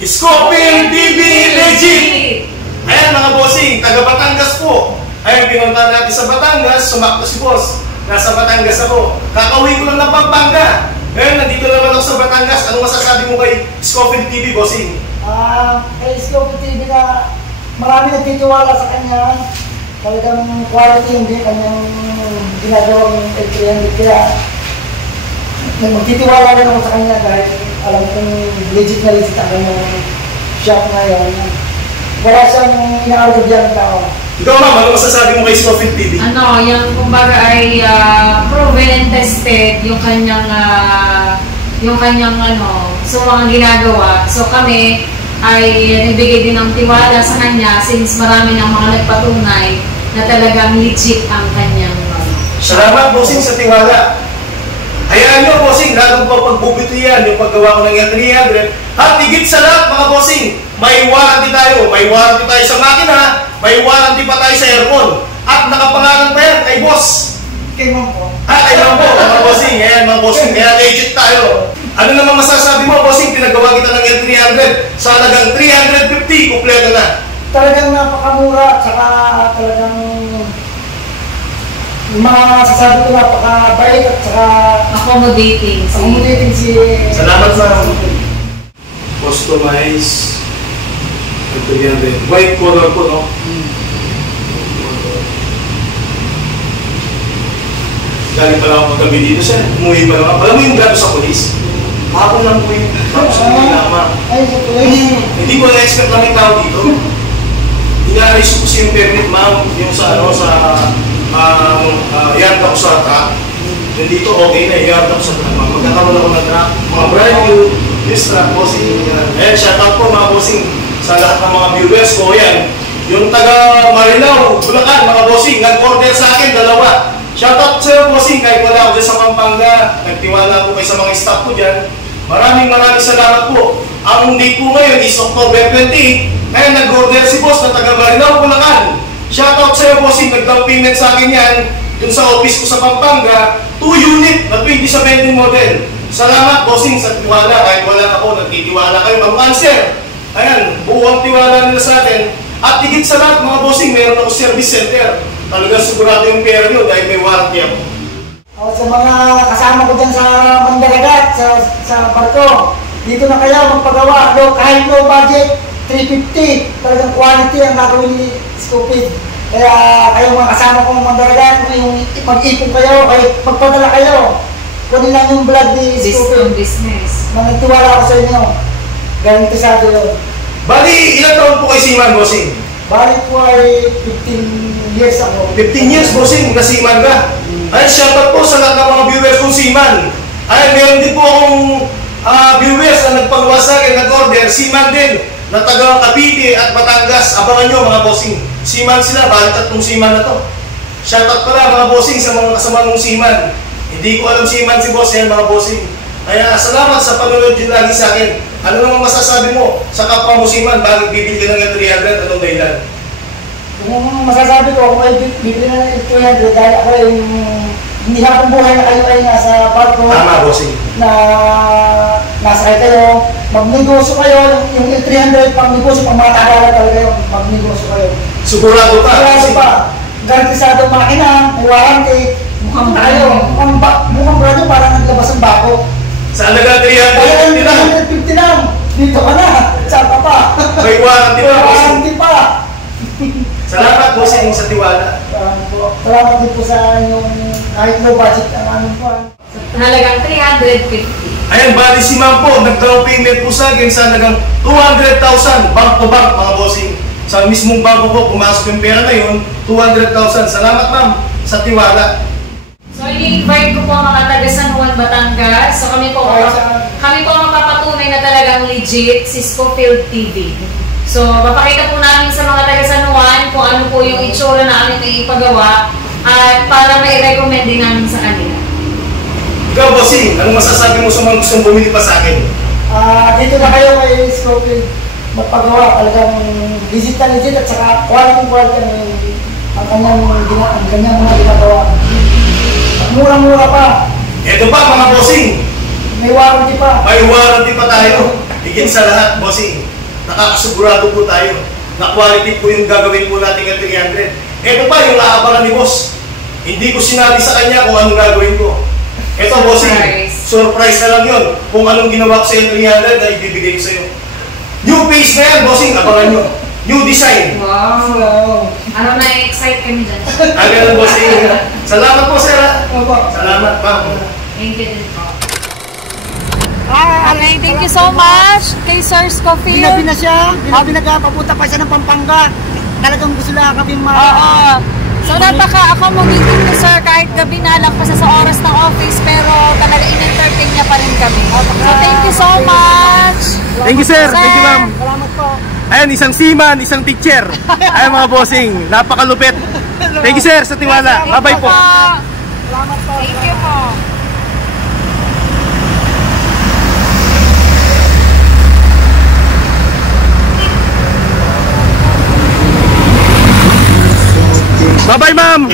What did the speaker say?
Scoping TV Legit! Ayan mga bossing, taga Batangas po. Ayan, pinuntahan natin sa Batangas, sumakto si boss. Nasa Batangas ako. Kakauwi ko lang ng Pampanga. Ngayon, nandito naman ako sa Batangas. Anong masasabi mo kay Scoping TV, bossing? Kay Scoping TV na marami nagtitiwala sa kanya. Talagang quality hindi kanyang ginagawang LTN. Kaya magtitiwala rin ako sa kanya dahil alam kong legit na legit ang kanyang shop ngayon. Wala siyang inaarugyan ng tao. Ikaw ma'am, ano masasabi mo kay Scoping TV? Yung kumbaga ay proven and tested yung kanyang so mga ginagawa. So kami ay nagbigay din ng tiwala sa kanya since marami ng mga nagpatunay na talagang legit ang kanyang Salamat bossing sa tiwala. Hayaan nyo bossing, lalong pa pagbubuto yan, yung paggawa ko ng L300. At higit sa lahat mga bossing, may warranty tayo. May warranty tayo sa makina, may warranty pa tayo sa aircon. At nakapangalan pa yan kay boss. Kay ma'am po. Kay ma'am po, mga bossing. Ayan mga bossing, kaya legit tayo. Ano naman masasabi mo bossing, pinagawa kita ng L300 sa halagang 350, kumpleto na. Talagang napakamura, saka talagang masasabi ko napakabait at saka accommodating si... Salamat sa customize L300. White color po, no? Galing pala ako magkabi dito siya. Umuwi pa naman. Alam mo yung gato sa polis? Hapon lang po yung gato sa polis naman. Hindi ko na-expect lang yung tao dito. Inaayos ko siya yung permit, ma'am. Yung sa yard ako sa truck. Nandito okay na, yard ako sa truck. Magkakaroon ako ng truck. Mga brand new, this truck, bossing. Ayan, shout out po mga bossing sa lahat ng mga viewers ko. Yan, yung taga Marilao, Bulacan, mga bossing, nag-order sa akin, dalawa. Shout out sa bossing, kahit wala ako dyan sa Pampanga. Nagtiwala po kayo sa mga staff ko dyan. Maraming salamat po. Ang date po ngayon is October 20. Ngayon, nag-order si boss na taga Marilao, Bulacan. Shoutout sa'yo, bossing. Nag-down payment sa akin yan. Dun sa office ko sa Pampanga. 2 unit na 2017 model. Salamat, bossing, sa tiwala. Kahit wala ako, nagtitiwala kayo. Mag-answer. Ayan, buong tiwala nila sa akin. At higit sa lahat, mga bossing, meron ako service center. Talagang sigurado yung pera nyo dahil may warranty ako. Sa mga kasama ko dyan sa Mandaragat, sa barko, dito na kayo magpagawa. Kahit low budget, 350. Talagang quality ang gagawin ni Scoping. Kaya kayong mga kasama kong Mandaragat, yung mag-ipon kayo, magpadala kayo. Kunin lang yung vlog ni Scoping. Business. Nagtiwala ako sa inyo. Garantisado yun. Bali, ilang taon po kayo seaman, bossing? Bali po ay 15 years ako. 15 years, bossing, na-seaman ka. Ay, shoutout po sa lahat ng mga viewers kong seaman. Ay, meron din po akong viewers na nagpagawa sa akin, nag-order, seaman din. Na taga Cavite at Batangas. Abangan nyo mga bossing. Seaman sila, balik 3 seaman na to. Shoutout pala mga bossing sa mga kasama mong seaman. Hindi ko alam seaman si boss yan mga bossing. Kaya salamat sa panonood yun lagi sa akin. Ano namang masasabi mo sa kapwa mo seaman? Bakit bibili ka ng 300? Anong dahilan? Kung masasabi ko, ako ay bibili na ng 200 dahil ako yung hindi habang buhay na kayo ay nasa barko. Tama, bossing. Na nasa kayo, magnegosyo kayo, yung 300 pang negosyo, pang mga tagalan talaga yung magnegosyo kayo. Sigurado pa. Sigurado pa. Garantisado makina, may warranty, mukhang tayo, mukhang brado parang naglabas ang bako. Sa halaga 350 lang. 350 lang. Dito ka na. Saan ka pa? May warranty pa, bossing. Warranty pa. Salamat, bossing, sa tiwala. Salamat din po sa inyong kahit low budget ang anong po. Halagang 350. Ayan, bali si ma'am po, nag-down payment po sa akin sa halagang 200,000 bank to bank, mga bossing. Sa mismong bangko po, pumasok yung pera na yun, 200,000. Salamat ma'am sa tiwala. So, ini-invite ko po ang mga taga San Juan, Batangas. So, kami po ang mapapatunay na talagang legit si Scoping TV. So, papakita po namin sa mga taga San Juan kung ano po yung itsura na aming ipagawa at para mai-recommend din namin sa kanila. Ikaw, bossing, anong masasabi mo sa mga gustong bumili pa sa akin? Dito na kayo kay Scoping magpagawa. Talagang legit na legit at saka quality ang kanyang mga ginagawa. Murang-mura pa. Ito pa, mga bossing. May warranty pa. May warranty pa tayo. higit sa lahat, bossing, nakakasigurado po tayo na quality po yung gagawin po natin ng 300. Ito pa yung aabangan ni boss. Hindi ko sinabi sa kanya kung anong gagawin ko. Ito, bossing, surprise na lang yun kung anong ginawa ko sa yung 300 na ibibigay ko sa iyo. New face na yan, bossing, abangan nyo. New design. Wow. Ano na, excite kami dyan. Again, bossing. Salamat po, sir. Opo. Salamat, ma'am. Thank you din po. Okay, thank you so much kay Sir Scofield. Ginabi na siya, papunta pa siya ng Pampanga. Talagang gusto lang kami Oo. So napaka-accommodating ni Sir kahit gabi na lang pa sa oras ng office pero talaga in-entertain niya pa rin kami. So thank you so much. Thank you, sir. Thank you, ma'am. Salamat po. Ayan, isang seaman, isang teacher. Ayan, mga bossing. Napakalupit. Thank you, sir, sa tiwala. Bye-bye po. Salamat po. Thank you po. Bye-bye, ma'am.